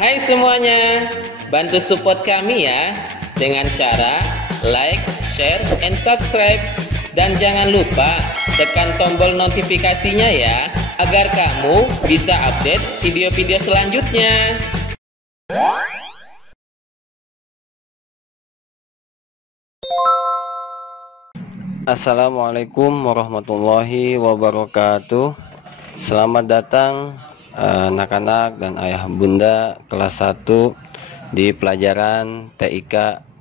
Hai semuanya, bantu support kami ya dengan cara like, share, and subscribe. Dan jangan lupa tekan tombol notifikasinya ya, agar kamu bisa update video-video selanjutnya. Assalamualaikum warahmatullahi wabarakatuh. Selamat datang anak-anak dan ayah bunda kelas 1 di pelajaran TIK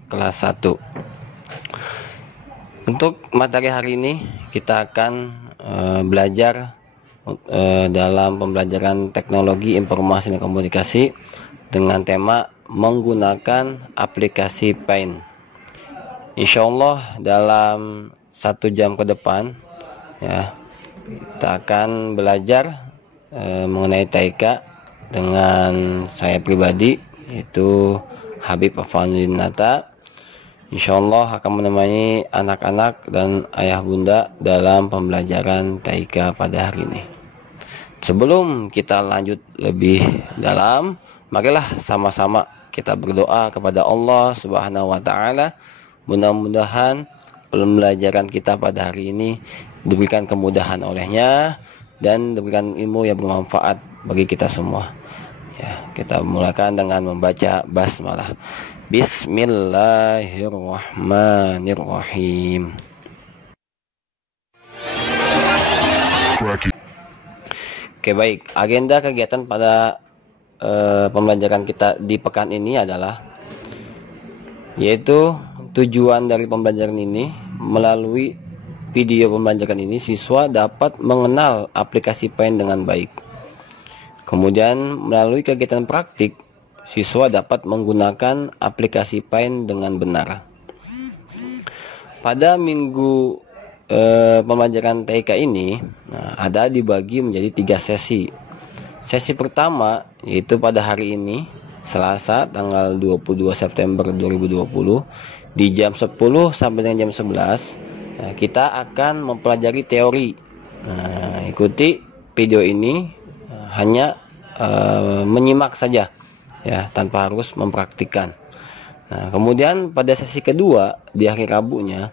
kelas 1. Untuk materi hari ini kita akan belajar dalam pembelajaran teknologi informasi dan komunikasi dengan tema menggunakan aplikasi Paint. Insya Allah dalam 1 jam ke depan ya, kita akan belajar mengenai TIK dengan saya pribadi, yaitu Habib Afandinata. Insya Allah akan menemani anak-anak dan ayah bunda dalam pembelajaran TIK pada hari ini. Sebelum kita lanjut lebih dalam, marilah sama-sama kita berdoa kepada Allah Subhanahu wa Ta'ala. Mudah-mudahan pembelajaran kita pada hari ini diberikan kemudahan olehnya dan diberikan ilmu yang bermanfaat bagi kita semua. Ya, kita mulakan dengan membaca basmalah. Bismillahirrahmanirrahim. Oke, baik. Agenda kegiatan pada pembelajaran kita di pekan ini adalah, yaitu tujuan dari pembelajaran ini, melalui video pembelajaran ini siswa dapat mengenal aplikasi Paint dengan baik. Kemudian melalui kegiatan praktik, siswa dapat menggunakan aplikasi Paint dengan benar. Pada minggu pembelajaran TIK ini ada dibagi menjadi 3 sesi. Sesi pertama yaitu pada hari ini, Selasa tanggal 22 September 2020 di jam 10 sampai dengan jam 11 kita akan mempelajari teori. Ikuti video ini, hanya menyimak saja ya, tanpa harus mempraktikkan. Kemudian pada sesi kedua di hari Rabunya,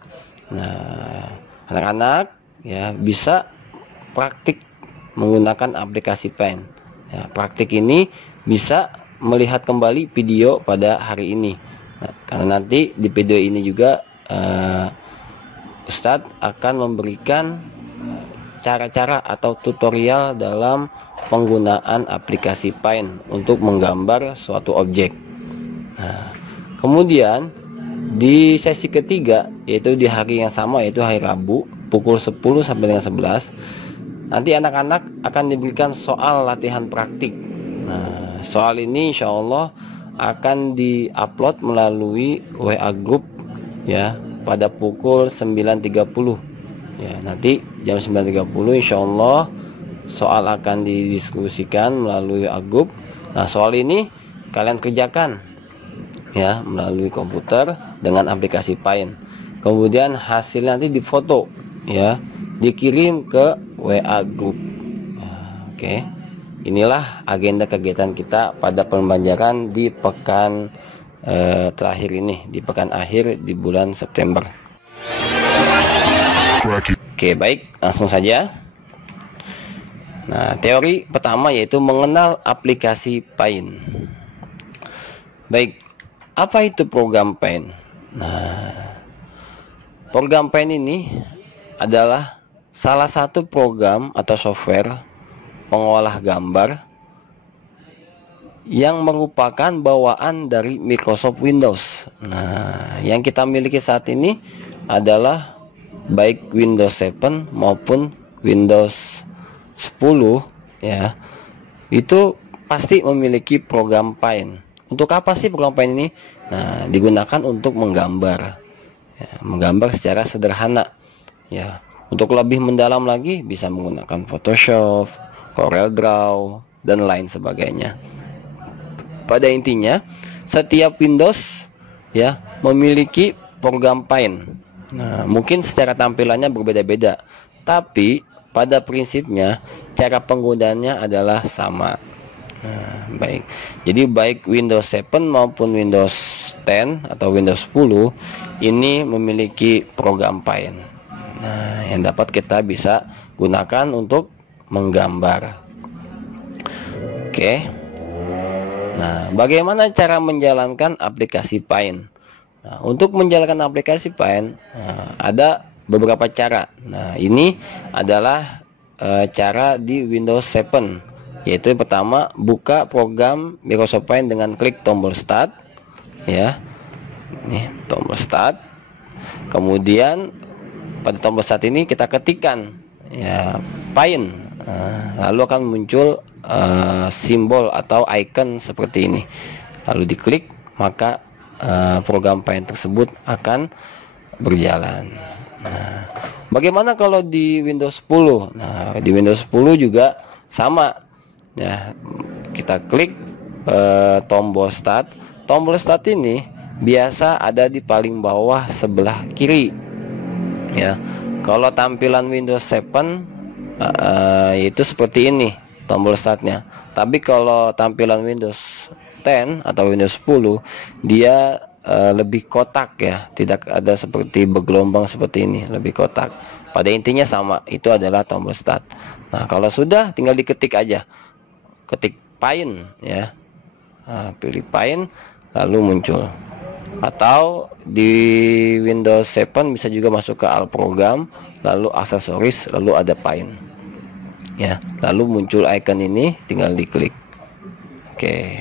anak-anak ya bisa praktik menggunakan aplikasi Paint. Ya, praktik ini bisa melihat kembali video pada hari ini. Karena nanti di video ini juga Ustadz akan memberikan cara-cara atau tutorial dalam penggunaan aplikasi Paint untuk menggambar suatu objek. Kemudian di sesi ketiga, yaitu di hari yang sama, yaitu hari Rabu pukul 10 sampai dengan 11, nanti anak-anak akan diberikan soal latihan praktik. Soal ini insya Allah akan diupload melalui WA group ya pada pukul 9.30 ya. Nanti jam 9.30 insya Allah soal akan didiskusikan melalui WA group. Soal ini kalian kerjakan ya melalui komputer dengan aplikasi Paint. Kemudian hasil nanti difoto ya, dikirim ke WA group. Oke. Inilah agenda kegiatan kita pada pembelajaran di pekan terakhir ini, di pekan akhir di bulan September. Oke, baik, langsung saja. Teori pertama yaitu mengenal aplikasi Paint. Baik, apa itu program Paint? Program Paint ini adalah salah satu program atau software pengolah gambar yang merupakan bawaan dari Microsoft Windows. Yang kita miliki saat ini adalah baik Windows 7 maupun Windows 10 ya. Itu pasti memiliki program Paint. Untuk apa sih program Paint ini? Digunakan untuk menggambar. Ya, menggambar secara sederhana ya. Untuk lebih mendalam lagi bisa menggunakan Photoshop, Corel Draw, dan lain sebagainya. Pada intinya, setiap Windows ya memiliki program Paint. Mungkin secara tampilannya berbeda-beda, tapi pada prinsipnya cara penggunaannya adalah sama. Nah, baik. Jadi baik Windows 7 maupun Windows 10 atau Windows 10 ini memiliki program Paint. Nah, yang dapat kita bisa gunakan untuk menggambar. Oke. Nah, bagaimana cara menjalankan aplikasi Paint? Nah, untuk menjalankan aplikasi Paint ada beberapa cara. Nah, ini adalah cara di Windows 7, yaitu yang pertama, buka program Microsoft Paint dengan klik tombol Start, ya. Ini tombol Start. Kemudian pada tombol Start ini kita ketikkan ya Paint. Lalu akan muncul simbol atau icon seperti ini. Lalu diklik, maka program Paint tersebut akan berjalan. Nah, bagaimana kalau di Windows 10? Nah, di Windows 10 juga sama. Ya, kita klik tombol Start. Tombol Start ini biasa ada di paling bawah sebelah kiri. Ya, kalau tampilan Windows 7 itu seperti ini tombol Startnya. Tapi kalau tampilan Windows 10 atau Windows 10 dia lebih kotak ya, tidak ada seperti bergelombang seperti ini, lebih kotak. Pada intinya sama, itu adalah tombol Start. Nah, kalau sudah tinggal diketik aja, ketik Paint ya. Nah, pilih Paint lalu muncul. Atau di Windows 7 bisa juga masuk ke All Program, lalu aksesoris, lalu ada Paint ya, lalu muncul icon ini, tinggal diklik. Oke,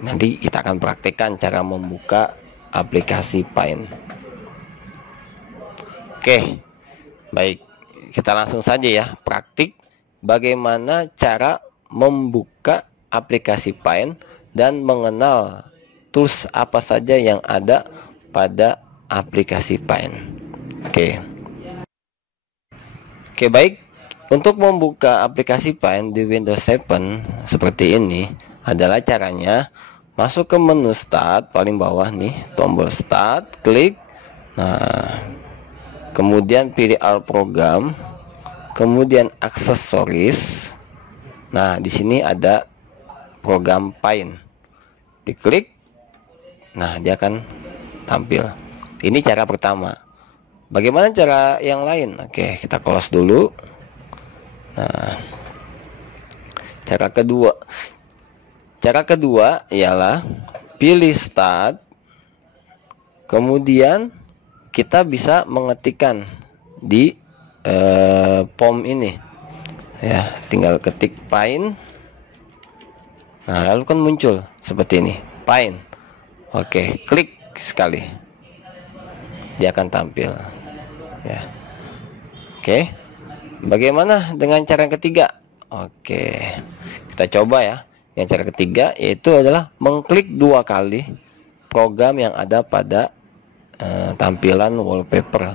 nanti kita akan praktekkan cara membuka aplikasi Paint. Oke, baik, kita langsung saja ya praktik bagaimana cara membuka aplikasi Paint dan mengenal tools apa saja yang ada pada aplikasi Paint. Oke, baik. Untuk membuka aplikasi Paint di Windows 7 seperti ini adalah caranya masuk ke menu Start paling bawah nih, tombol Start, klik. Nah, kemudian pilih All Program, kemudian aksesoris. Nah, di sini ada program Paint. Diklik. Nah, dia akan tampil. Ini cara pertama. Bagaimana cara yang lain? Oke, kita close dulu. Nah, cara kedua ialah pilih Start, kemudian kita bisa mengetikkan di POM ini ya, tinggal ketik Paint. Nah, lalu kan muncul seperti ini, Paint. Oke, klik sekali, dia akan tampil ya. Oke, bagaimana dengan cara yang ketiga? Oke, kita coba ya. Yang cara ketiga yaitu adalah mengklik 2 kali program yang ada pada tampilan wallpaper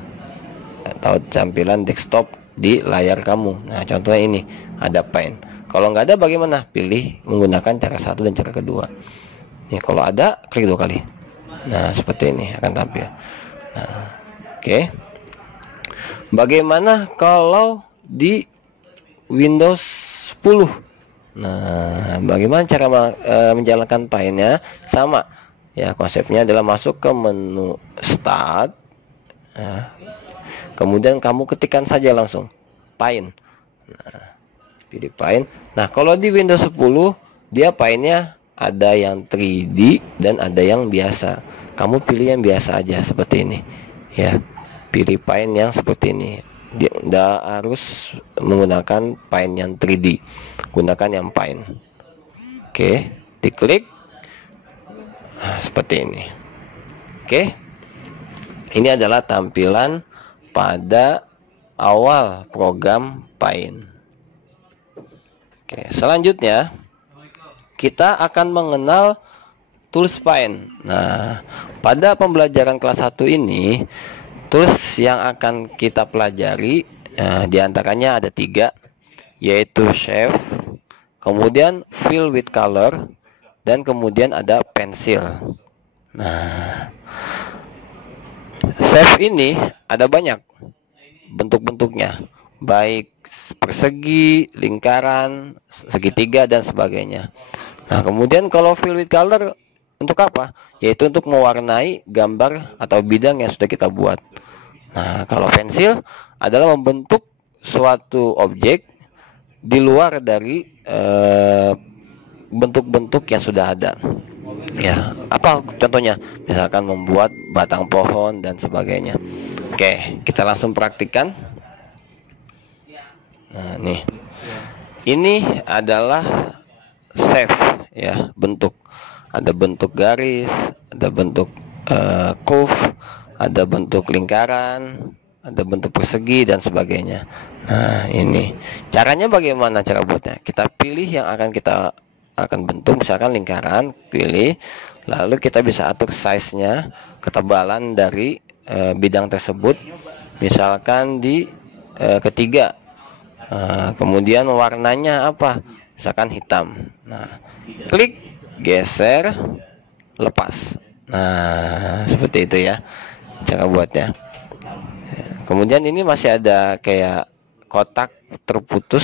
atau tampilan desktop di layar kamu. Nah, contohnya ini ada Paint. Kalau nggak ada bagaimana? Pilih menggunakan cara satu dan cara kedua. Ini kalau ada, klik 2 kali. Nah, seperti ini akan tampil. Nah, oke. Bagaimana kalau di Windows 10? Nah, bagaimana cara menjalankan Paint-nya? Sama ya, konsepnya adalah masuk ke menu Start, kemudian kamu ketikkan saja langsung Paint. Nah, pilih Paint. Nah, kalau di Windows 10 dia Paint-nya ada yang 3D dan ada yang biasa. Kamu pilih yang biasa aja seperti ini ya. Pilih Paint yang seperti ini. Tidak harus menggunakan Paint yang 3D, gunakan yang Paint. Oke, diklik. Nah, seperti ini. Oke, ini adalah tampilan pada awal program Paint. Oke, selanjutnya kita akan mengenal tools Paint. Nah, pada pembelajaran kelas 1 ini tools yang akan kita pelajari diantaranya ada 3, yaitu Shape, kemudian Fill with Color, dan kemudian ada Pencil. Nah, Shape ini ada banyak bentuk-bentuknya, baik persegi, lingkaran, segitiga dan sebagainya. Nah, kemudian kalau fill with color untuk apa? Yaitu untuk mewarnai gambar atau bidang yang sudah kita buat. Nah, kalau pensil adalah membentuk suatu objek di luar dari bentuk-bentuk yang sudah ada. Ya, apa contohnya? Misalkan membuat batang pohon dan sebagainya. Oke, kita langsung praktikkan. Nah, nih. Ini adalah shape ya, bentuk. Ada bentuk garis, ada bentuk curve, ada bentuk lingkaran, ada bentuk persegi dan sebagainya. Nah, ini caranya bagaimana cara buatnya? Kita pilih yang kita akan bentuk, misalkan lingkaran, pilih, lalu kita bisa atur size-nya, ketebalan dari bidang tersebut, misalkan di ketiga. Kemudian warnanya apa? Misalkan hitam. Nah, klik, geser, lepas. Nah, seperti itu ya cara buatnya. Kemudian ini masih ada kayak kotak terputus,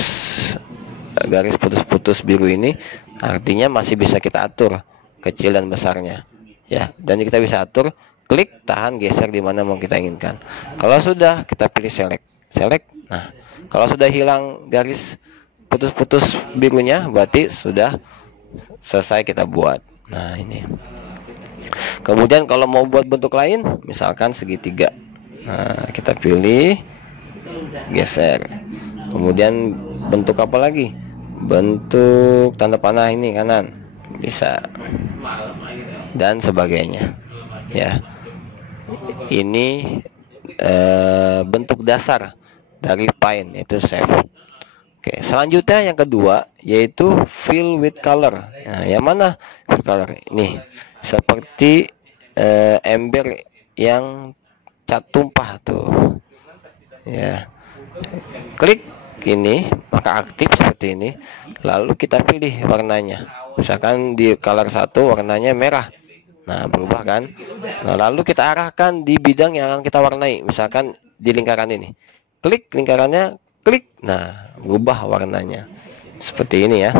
garis putus-putus biru ini, artinya masih bisa kita atur kecil dan besarnya ya, dan kita bisa atur klik, tahan, geser di mana mau kita inginkan. Kalau sudah, kita pilih select. Nah, kalau sudah hilang garis putus-putus birunya, berarti sudah selesai kita buat. Nah, ini. Kemudian kalau mau buat bentuk lain, misalkan segitiga. Nah, kita pilih, geser. Kemudian bentuk apa lagi? Bentuk tanda panah ini kanan, bisa. Dan sebagainya. Ya. Ini bentuk dasar dari Paint, itu shape. Oke, selanjutnya yang kedua yaitu fill with color. Nah, yang mana fill color? Ini seperti ember yang cat tumpah tuh. Ya. Klik ini, maka aktif seperti ini. Lalu kita pilih warnanya. Misalkan di color 1 warnanya merah. Nah, berubah kan? Nah, lalu kita arahkan di bidang yang akan kita warnai. Misalkan di lingkaran ini. Klik lingkarannya, klik. Nah, berubah warnanya. Seperti ini ya.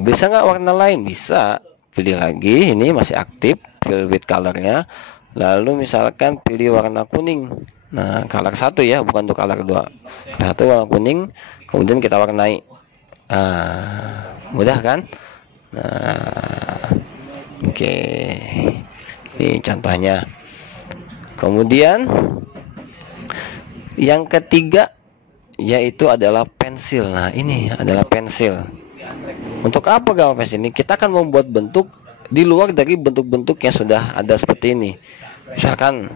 Bisa nggak warna lain? Bisa. Pilih lagi, ini masih aktif, fill with colornya. Lalu misalkan pilih warna kuning. Nah, color 1 ya, bukan untuk color 2. Color 1 warna kuning, kemudian kita warnai. Nah, mudah kan? Nah, oke. Ini contohnya. Kemudian yang ketiga yaitu adalah pensil. Nah, ini adalah pensil. Untuk apa gambar pensil ini? Kita akan membuat bentuk di luar dari bentuk-bentuk yang sudah ada seperti ini. Misalkan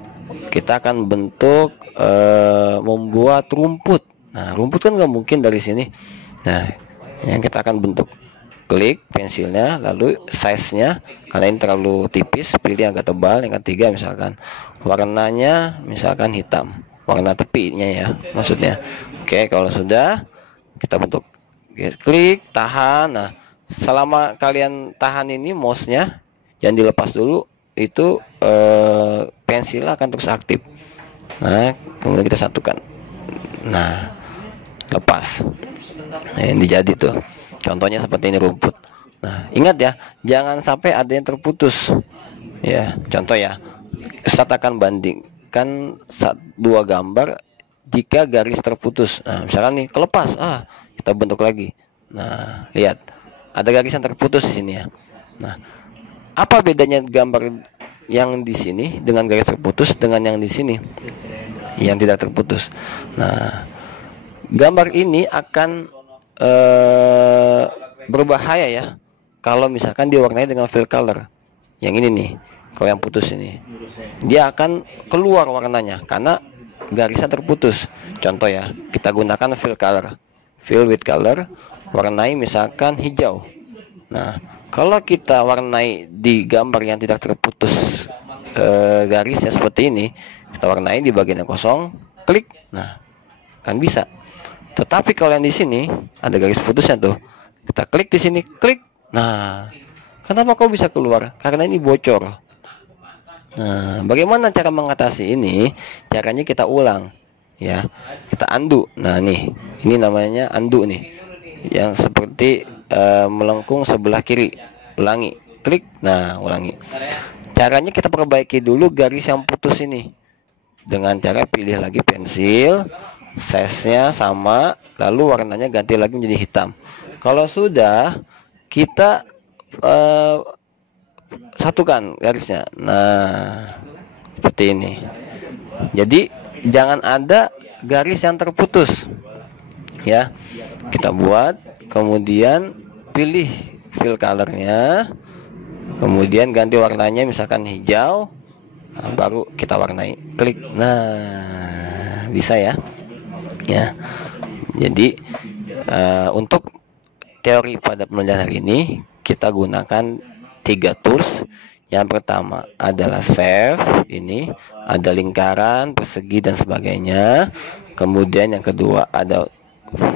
kita akan bentuk membuat rumput. Nah, rumput kan nggak mungkin dari sini. Nah, yang kita akan bentuk, klik pensilnya, lalu size-nya, karena ini terlalu tipis, pilih agak tebal. Yang ketiga misalkan warnanya misalkan hitam, warna tepinya ya maksudnya. Oke, kalau sudah kita bentuk, klik, tahan. Nah, selama kalian tahan ini mouse-nya jangan dilepas dulu, itu pensil akan terus aktif. Nah, kemudian kita satukan. Nah, lepas. Nah, ini jadi tuh. Contohnya seperti ini rumput. Nah, ingat ya, jangan sampai ada yang terputus. Ya, contoh ya. Start akan bandingkan dua gambar jika garis terputus. Nah, misalkan nih kelepas, kita bentuk lagi. Nah, lihat. Ada garis yang terputus di sini ya. Nah, apa bedanya gambar yang di sini dengan garis terputus dengan yang di sini yang tidak terputus? Nah, gambar ini akan berbahaya ya kalau misalkan diwarnai dengan fill color. Yang ini nih, kalau yang putus ini, dia akan keluar warnanya karena garisnya terputus. Contoh ya, kita gunakan fill color, fill with color, warnai misalkan hijau. Nah, kalau kita warnai di gambar yang tidak terputus garisnya seperti ini, kita warnai di bagian yang kosong, klik. Nah, kan bisa. Tetapi kalau yang di sini ada garis putusnya tuh, kita klik di sini, klik. Nah, kenapa kok bisa keluar? Karena ini bocor. Nah, bagaimana cara mengatasi ini? Caranya kita ulang. ya. Kita undo. Nah nih, ini namanya undo nih, yang seperti melengkung sebelah kiri. Ulangi, klik. Nah ulangi. Caranya kita perbaiki dulu garis yang putus ini dengan cara pilih lagi pensil, size-nya sama, lalu warnanya ganti lagi menjadi hitam. Kalau sudah, kita satukan garisnya. Nah seperti ini. Jadi jangan ada garis yang terputus, ya. Kita buat, kemudian pilih fill colornya, kemudian ganti warnanya misalkan hijau. Nah, baru kita warnai, klik. Nah bisa ya. Jadi untuk teori pada pembelajaran hari ini kita gunakan 3 tools. Yang pertama adalah shape, ini ada lingkaran, persegi dan sebagainya. Kemudian yang kedua ada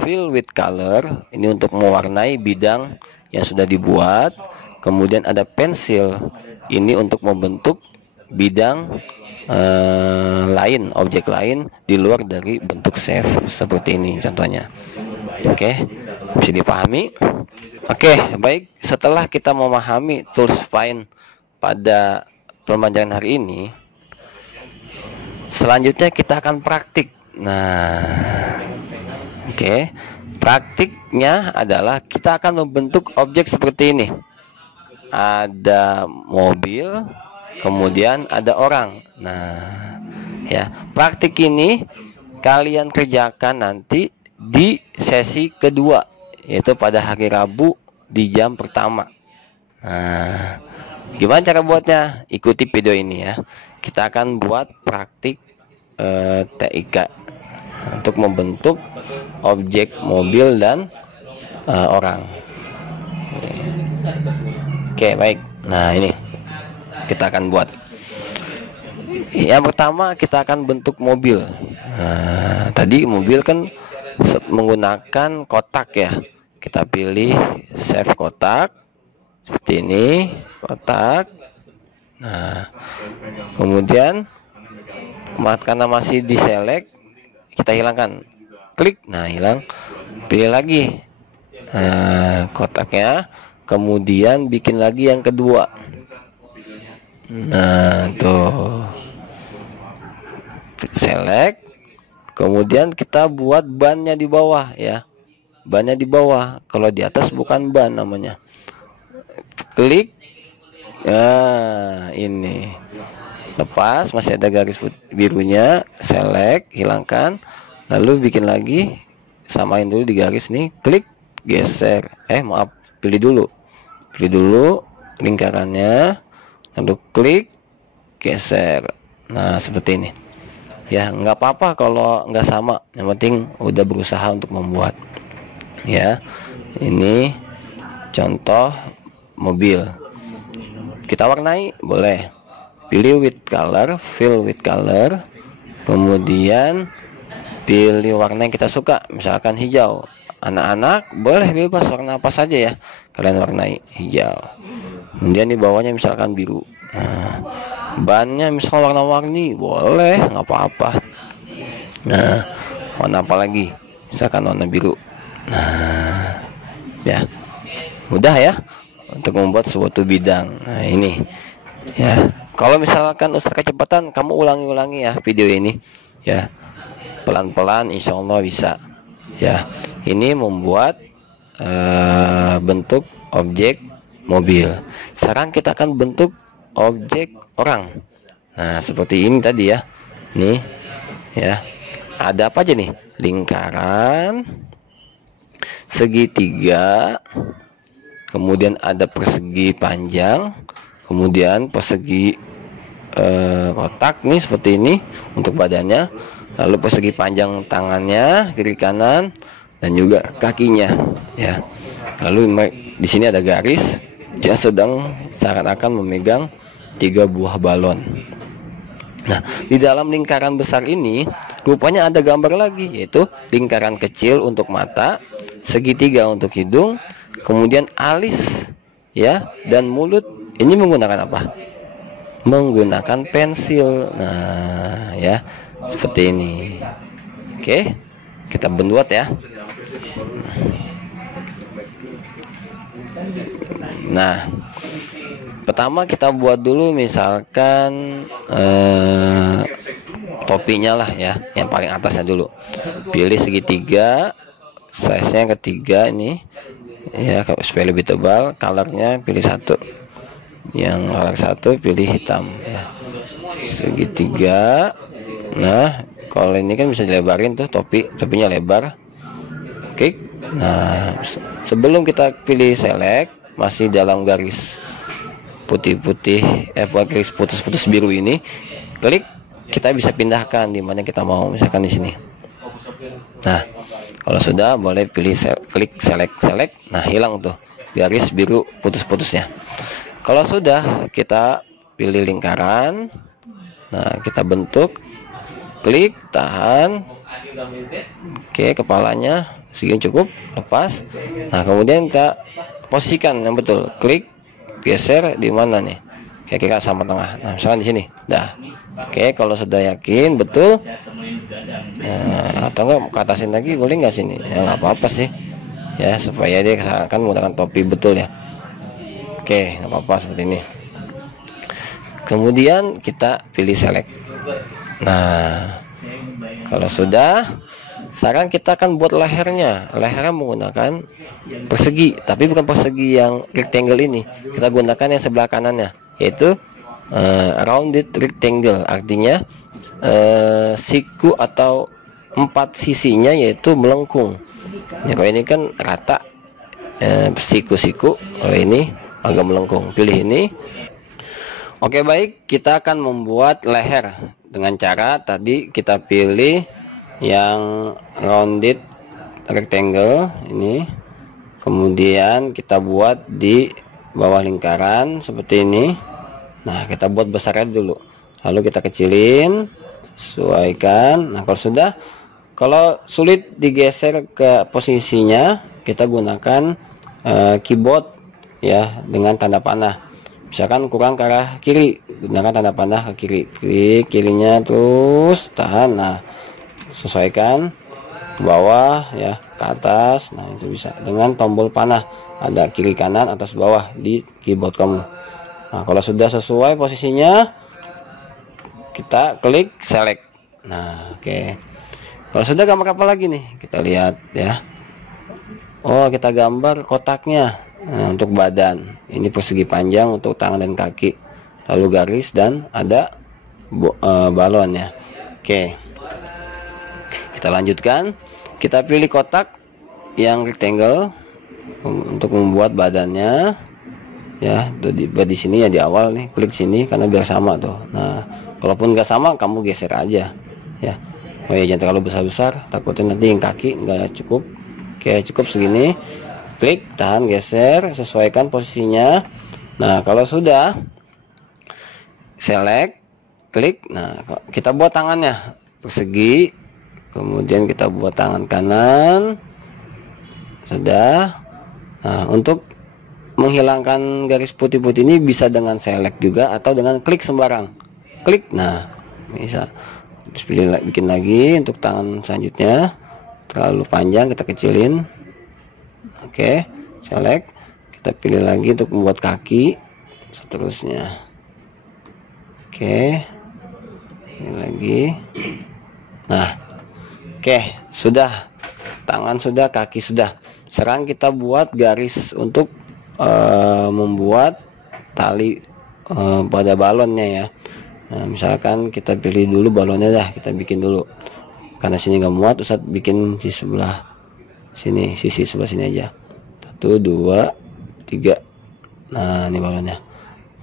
fill with color, ini untuk mewarnai bidang yang sudah dibuat. Kemudian ada pensil, ini untuk membentuk bidang lain, objek lain di luar dari bentuk shape, seperti ini contohnya. Oke, bisa dipahami? Oke, baik. Setelah kita memahami tools Paint pada pembelajaran hari ini, selanjutnya kita akan praktik. Nah, oke, praktiknya adalah kita akan membentuk objek seperti ini. Ada mobil, kemudian ada orang. Nah, ya, praktik ini kalian kerjakan nanti di sesi kedua, yaitu pada hari Rabu di jam pertama. Nah, gimana cara buatnya? Ikuti video ini ya. Kita akan buat praktik TIK untuk membentuk objek mobil dan orang. Oke, baik. Nah, ini kita akan buat. Yang pertama kita akan bentuk mobil. Nah, tadi mobil kan menggunakan kotak ya. Kita pilih save kotak seperti ini, kotak. Nah, kemudian karena masih di select, kita hilangkan, klik. Nah, hilang. Pilih lagi kotaknya, kemudian bikin lagi yang kedua. Nah, tuh select, kemudian kita buat bannya di bawah ya. Bannya di bawah, kalau di atas bukan ban namanya. Klik. Nah, ini lepas, masih ada garis birunya, select, hilangkan, lalu bikin lagi, samain dulu di garis nih, klik, geser. Maaf, pilih dulu lingkarannya, lalu klik, geser. Nah, seperti ini ya. Nggak apa-apa kalau nggak sama, yang penting udah berusaha untuk membuat ya. Ini contoh mobil. Kita warnai, boleh pilih with color, fill with color, kemudian pilih warna yang kita suka, misalkan hijau. Anak-anak boleh bebas warna apa saja ya, kalian warnai hijau. Kemudian di bawahnya misalkan biru. Nah, bannya misal warna-warni, boleh, nggak apa-apa. Nah, warna apa lagi, misalkan warna biru. Nah, ya, mudah ya untuk membuat suatu bidang. Nah, ini ya, kalau misalkan Ustaz kecepatan, kamu ulangi-ulangi ya video ini ya, pelan-pelan, insya Allah bisa ya. Ini membuat bentuk objek mobil. Sekarang kita akan bentuk objek orang. Nah, seperti ini tadi ya. Nih ya, ada apa aja nih? Lingkaran, segitiga, kemudian ada persegi panjang, kemudian persegi kotak nih seperti ini untuk badannya, lalu persegi panjang tangannya kiri kanan dan juga kakinya ya. Lalu di sini ada garis, dia sedang seakan-akan memegang 3 buah balon. Nah, di dalam lingkaran besar ini rupanya ada gambar lagi, yaitu lingkaran kecil untuk mata, segitiga untuk hidung, kemudian alis ya, dan mulut. Ini menggunakan apa? Menggunakan pensil. Nah, ya, seperti ini Oke, kita buat ya. Nah, pertama kita buat dulu misalkan topinya lah ya, yang paling atasnya dulu. Pilih segitiga, size-nya yang ketiga ini ya, supaya lebih tebal. Colornya pilih satu, yang color satu pilih hitam ya, segitiga. Nah, kalau ini kan bisa dilebarin tuh, topinya lebar. Oke. Nah, sebelum kita pilih select, masih dalam garis putih-putih, garis putus-putus biru ini, klik, kita bisa pindahkan di mana kita mau, misalkan di sini. Nah, kalau sudah boleh pilih klik select. Nah, hilang tuh garis biru putus-putusnya. Kalau sudah, kita pilih lingkaran. Nah, kita bentuk, klik, tahan. Oke, kepalanya segini cukup, lepas. Nah, kemudian kita posisikan yang betul, klik, geser di mana nih, kira-kira sama tengah. Nah, misalkan di sini. Dah. Oke, kalau sudah yakin betul, atau enggak ke atasin lagi boleh nggak sini? Ya nggak apa-apa sih, ya supaya dia akan menggunakan topi betul ya. Oke, nggak apa-apa seperti ini. Kemudian kita pilih select. Nah, kalau sudah, sekarang kita akan buat lehernya. Lehernya menggunakan persegi, tapi bukan persegi yang rectangle ini. Kita gunakan yang sebelah kanannya, yaitu rounded rectangle, artinya siku atau 4 sisinya yaitu melengkung. Ya, kalau ini kan rata, siku-siku. Kalau ini agak melengkung, pilih ini. Oke, baik, kita akan membuat leher dengan cara tadi kita pilih yang rounded rectangle ini, kemudian kita buat di bawah lingkaran seperti ini. Nah, kita buat besarnya dulu, lalu kita kecilin, sesuaikan. Nah, kalau sulit digeser ke posisinya, kita gunakan keyboard ya, dengan tanda panah. Misalkan kurang ke arah kiri, gunakan tanda panah ke kiri, klik kirinya, terus tahan. Nah, sesuaikan ke bawah ya, ke atas. Nah, itu bisa dengan tombol panah, ada kiri kanan atas bawah di keyboard kamu. Nah, kalau sudah sesuai posisinya, kita klik select. Nah, oke. Kalau sudah, gambar apa lagi nih, kita lihat ya. Oh, kita gambar kotaknya. Nah, untuk badan ini persegi panjang, untuk tangan dan kaki, lalu garis, dan ada balon ya. Oke, kita lanjutkan. Kita pilih kotak yang rectangle untuk membuat badannya ya. Di sini ya, di awal nih, klik sini karena biar sama tuh. Nah, kalaupun nggak sama, kamu geser aja ya. Oh ya, jangan terlalu besar-besar, takutnya nanti yang kaki nggak cukup. Oke, cukup segini, klik, tahan, geser, sesuaikan posisinya. Nah, kalau sudah, select, klik. Nah, kita buat tangannya persegi, kemudian kita buat tangan kanan. Sudah. Nah, untuk menghilangkan garis putih-putih ini bisa dengan select juga, atau dengan klik sembarang, klik. Nah, bisa. Terus pilih, bikin lagi untuk tangan selanjutnya, terlalu panjang kita kecilin. Oke, select, kita pilih lagi untuk membuat kaki, seterusnya. Oke, ini lagi. Nah, oke, sudah, tangan sudah, kaki sudah. Sekarang kita buat garis untuk membuat tali pada balonnya ya. Nah, misalkan kita pilih dulu balonnya, dah kita bikin dulu, karena sini nggak muat. Ustadz bikin di sebelah sini, sisi sebelah sini aja. 1, 2, 3. Nah, ini balonnya.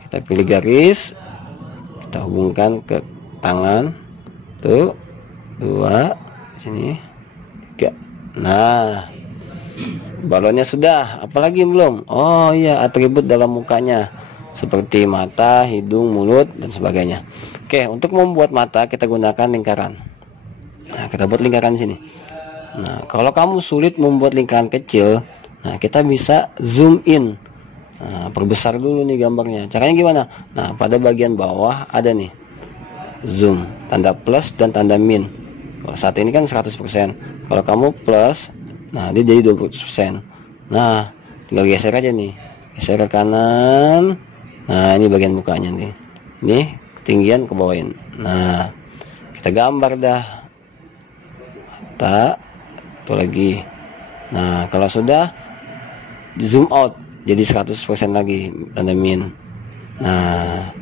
Kita pilih garis, kita hubungkan ke tangan. Tuh, 2, sini, 3. Nah, balonnya sudah. Apalagi belum? Oh iya, atribut dalam mukanya seperti mata, hidung, mulut, dan sebagainya. Oke, untuk membuat mata kita gunakan lingkaran. Nah, kita buat lingkaran sini. Nah, kalau kamu sulit membuat lingkaran kecil, nah kita bisa zoom in. Nah, perbesar dulu nih gambarnya. Caranya gimana? Nah, pada bagian bawah ada nih zoom, tanda plus dan tanda min. Kalau saat ini kan 100%. Kalau kamu plus, nah dia jadi 20%. Nah, tinggal geser aja nih. Geser ke kanan. Nah, ini bagian mukanya nih. Ini ketinggian ke bawahin. Nah, kita gambar dah. Mata, itu lagi. Nah, kalau sudah zoom out jadi 100% lagi, tanda min. Nah,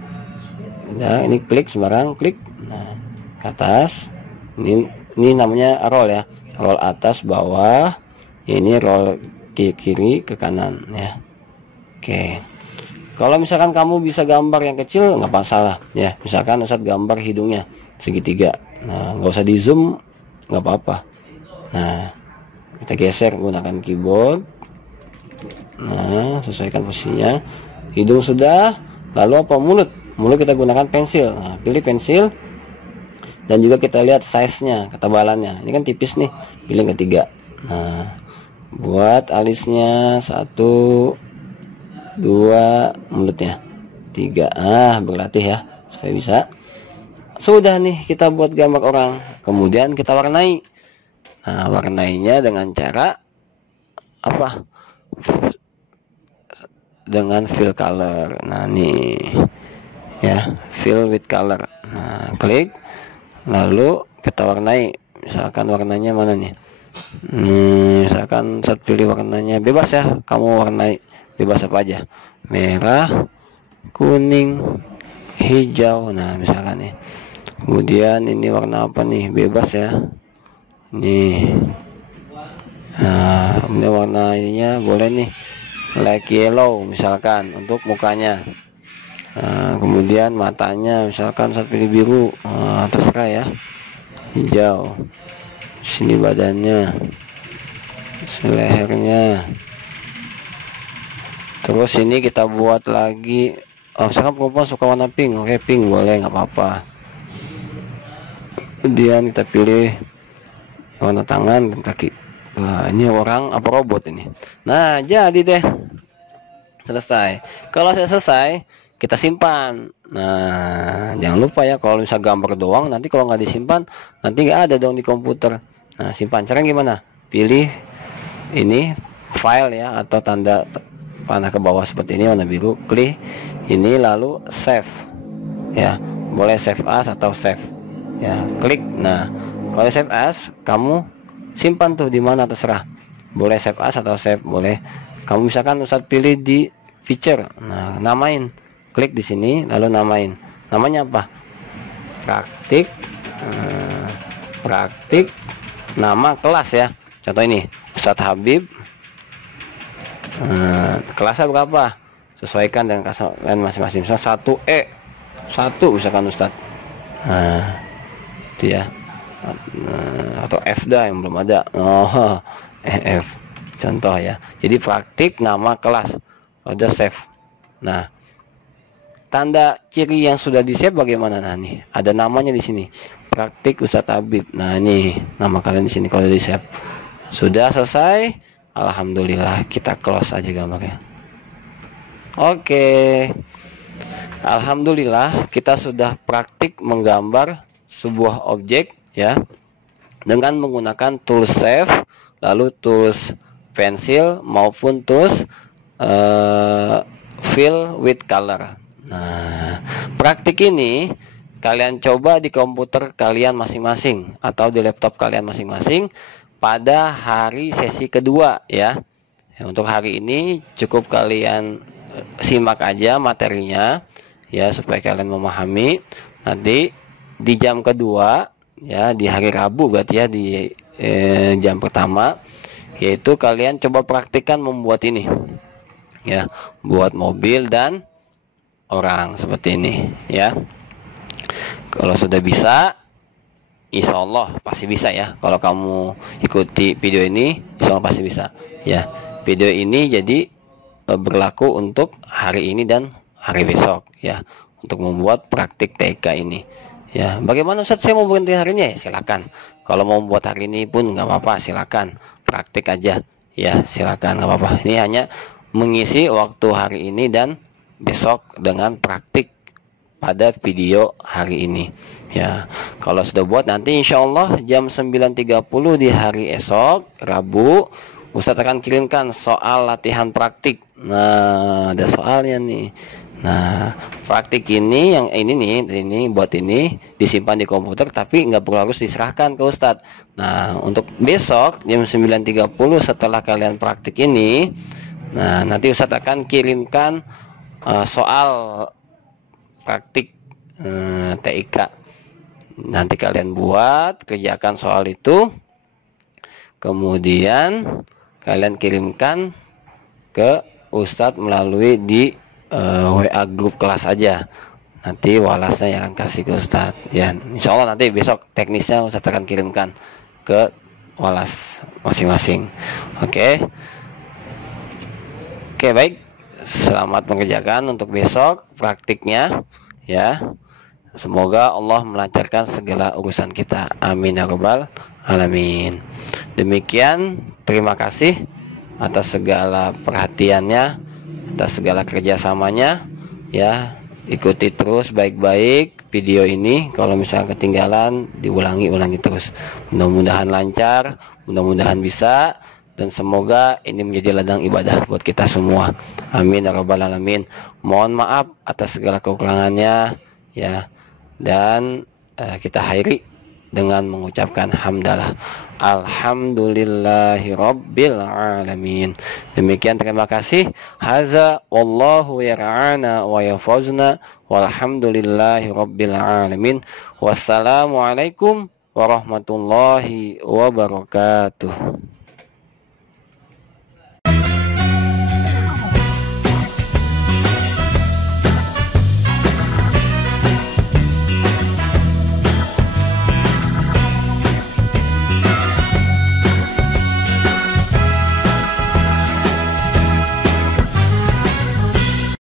udah, ini klik sembarang, klik. Nah, ke atas. Ini namanya roll ya. Roll atas bawah. Ini roll kiri ke kanan ya. Oke. Kalau misalkan kamu bisa gambar yang kecil nggak masalah ya. Misalkan Ustadz gambar hidungnya segitiga. Nah, nggak usah di zoom, nggak apa-apa. Nah, kita geser menggunakan keyboard. Nah, sesuaikan posisinya. Hidung sudah, lalu apa? Mulut kita gunakan pensil. Nah, pilih pensil, dan juga kita lihat size-nya, ketebalannya. Ini kan tipis nih, pilih ketiga. Nah, buat alisnya 1, 2, mulutnya 3. Berlatih ya supaya bisa. Sudah nih kita buat gambar orang, kemudian kita warnai. Nah, warnainya dengan cara apa? Dengan fill color. Nah, nih ya, fill with color. Nah, klik, lalu kita warnai. Misalkan warnanya mana nih? Misalkan saya pilih warnanya bebas ya, kamu warnai bebas apa aja, merah, kuning, hijau. Nah, misalkan nih. Kemudian ini warna apa nih? Bebas ya. Nih. Nah, ini warna ininya boleh nih, like yellow misalkan untuk mukanya. Nah, kemudian matanya misalkan saya pilih biru. Terserah ya. Hijau. Sini badannya, lehernya. Terus ini kita buat lagi. Misalkan perempuan suka warna pink, oke, pink boleh, nggak apa-apa. Kemudian kita pilih warna tangan dan kaki. Wah, ini orang apa robot ini? Nah, jadi deh, selesai. Kalau sudah selesai, kita simpan. Nah, jangan lupa ya, kalau bisa gambar doang, nanti kalau nggak disimpan, nanti nggak ada dong di komputer. Nah, simpan. Cara gimana? Pilih ini file ya, atau tanda panah ke bawah seperti ini warna biru, klik ini, lalu save ya, boleh save as atau save ya, klik. Nah, kalau save as, kamu simpan tuh di mana terserah, boleh save as atau save, boleh kamu misalkan Ustadz pilih di feature. Nah, namain, klik di sini lalu namain, namanya apa? Praktik, praktik nama kelas ya. Contoh ini Ustadz Habib. Kelasnya berapa? Sesuaikan dengan kelas lain masing-masing. Misal 1E 1 misalkan Ustadz. Nah, dia atau F dah yang belum ada. F contoh ya. Jadi praktik nama kelas, ada save. Nah, tanda ciri yang sudah di save bagaimana? Nah, nih ada namanya di sini, praktik Ustadz Habib. Nah, ini nama kalian di sini kalau di save. Sudah selesai. Alhamdulillah, kita close aja gambarnya. Oke. Alhamdulillah, kita sudah praktik menggambar sebuah objek ya, dengan menggunakan tools save, lalu tools pensil maupun tools fill with color. Nah, praktik ini kalian coba di komputer kalian masing-masing atau di laptop kalian masing-masing pada hari sesi kedua ya. Untuk hari ini cukup kalian simak aja materinya ya, supaya kalian memahami. Nanti di jam kedua ya, di hari Rabu berarti ya, di jam pertama, yaitu kalian coba praktikkan membuat ini ya, buat mobil dan orang seperti ini ya. Kalau sudah bisa, insya Allah pasti bisa ya. Kalau kamu ikuti video ini, insya Allah pasti bisa ya. Video ini jadi berlaku untuk hari ini dan hari besok ya, untuk membuat praktik TK ini ya. Bagaimana Ustadz, saya mau berhenti hari ini ya, silakan. Kalau mau membuat hari ini pun nggak apa-apa, silakan praktik aja ya, silakan, nggak apa-apa. Ini hanya mengisi waktu hari ini dan besok dengan praktik pada video hari ini ya. Kalau sudah buat, nanti insya Allah jam 9.30 di hari esok Rabu, Ustadz akan kirimkan soal latihan praktik. Nah, ada soalnya nih. Nah, praktik ini yang ini buat ini disimpan di komputer, tapi nggak perlu harus diserahkan ke Ustadz. Nah, untuk besok jam 9.30 setelah kalian praktik ini, nah nanti Ustadz akan kirimkan soal praktik TIK. Nanti kalian buat, kerjakan soal itu, kemudian kalian kirimkan ke Ustadz melalui di WA grup kelas aja. Nanti walasnya yang akan kasih ke Ustadz ya. Insya Allah nanti besok teknisnya Ustadz akan kirimkan ke walas masing-masing. Oke, baik. Selamat mengerjakan untuk besok praktiknya ya. Semoga Allah melancarkan segala urusan kita. Amin ya rabbal alamin. Demikian, terima kasih atas segala perhatiannya, atas segala kerjasamanya ya. Ikuti terus baik-baik video ini. Kalau misalnya ketinggalan, diulangi terus. Mudah-mudahan lancar, mudah-mudahan bisa, dan semoga ini menjadi ladang ibadah buat kita semua. Amin ya rabbal alamin. Mohon maaf atas segala kekurangannya ya. Dan kita akhiri dengan mengucapkan hamdalah. Alhamdulillahi rabbil alamin. Demikian, terima kasih. Haza wallahu yar'ana wa yafuzna walhamdulillahi rabbil alamin. Wassalamualaikum warahmatullahi wabarakatuh.